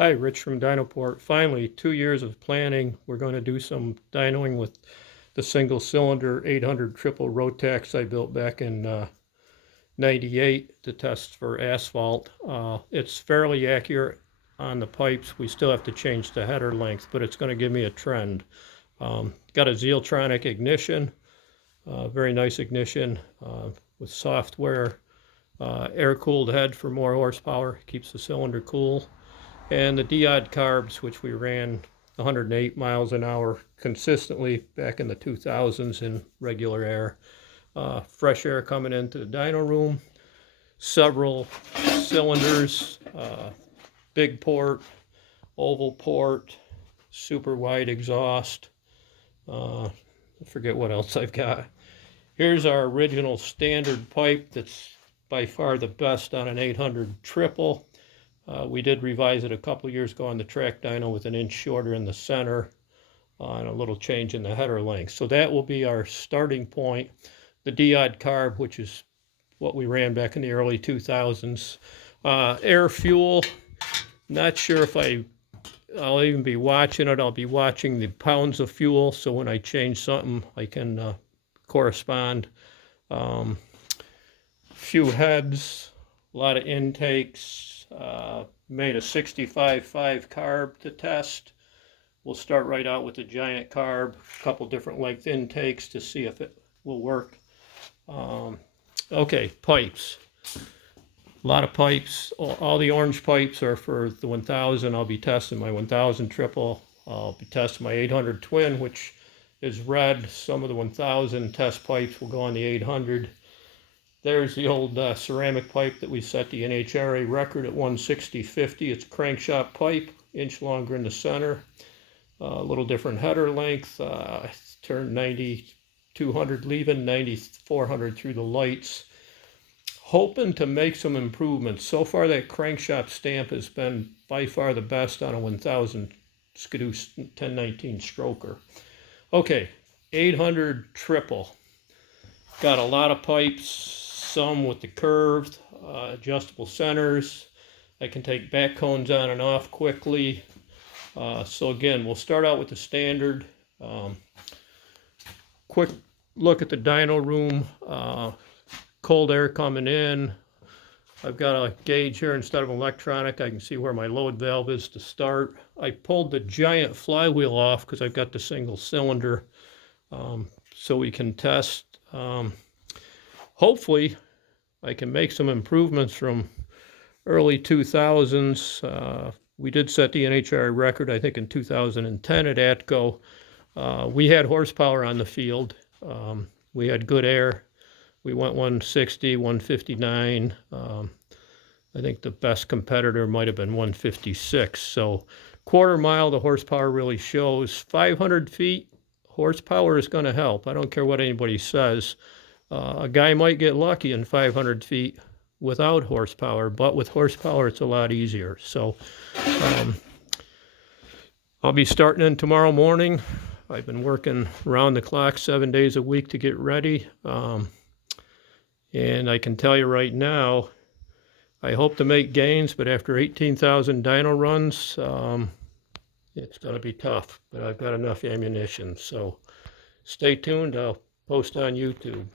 Hi, Rich from Dynoport. Finally, 2 years of planning. We're going to do some dynoing with the single cylinder 800 triple Rotax I built back in 98 to test for asphalt. It's fairly accurate on the pipes. We still have to change the header length, but it's going to give me a trend. Got a Zealtronic ignition, very nice ignition with software, air-cooled head for more horsepower, keeps the cylinder cool. And the diode carbs, which we ran 108 miles an hour consistently back in the 2000s in regular air. Fresh air coming into the dyno room, several cylinders, big port, oval port, super wide exhaust. I forget what else I've got. Here's our original standard pipe that's by far the best on an 800 triple. We did revise it a couple years ago on the track dyno with an inch shorter in the center and a little change in the header length. So that will be our starting point. The diode carb, which is what we ran back in the early 2000s. Air fuel, not sure if I'll even be watching it. I'll be watching the pounds of fuel, so when I change something, I can correspond. Few heads, a lot of intakes. Made a 65.5 carb to test. We'll start right out with the giant carb, a couple different length intakes to see if it will work. Okay, pipes. A lot of pipes. All the orange pipes are for the 1000. I'll be testing my 1000 triple. I'll be testing my 800 twin, which is red. Some of the 1000 test pipes will go on the 800. There's the old ceramic pipe that we set the NHRA record at 160/50. It's a crankshaft pipe, inch longer in the center, a little different header length. Turned 9200 leaving, 9400 through the lights. Hoping to make some improvements. So far that crankshaft stamp has been by far the best on a 1000 Skidoo 1019 stroker. Okay, 800 triple. Got a lot of pipes. Some with the curved, adjustable centers. I can take back cones on and off quickly. So again, we'll start out with the standard. Quick look at the dyno room. Cold air coming in. I've got a gauge here instead of electronic. I can see where my load valve is to start. I pulled the giant flywheel off because I've got the single cylinder, so we can test. Hopefully, I can make some improvements from early 2000s. We did set the NHRA record, I think, in 2010 at ATCO. We had horsepower on the field. We had good air. We went 160, 159. I think the best competitor might have been 156. So quarter mile, the horsepower really shows. 500 feet, horsepower is going to help. I don't care what anybody says. A guy might get lucky in 500 feet without horsepower, but with horsepower, it's a lot easier. So I'll be starting in tomorrow morning. I've been working around the clock 7 days a week to get ready. And I can tell you right now, I hope to make gains, but after 18,000 dyno runs, it's going to be tough. But I've got enough ammunition. So stay tuned. I'll post on YouTube.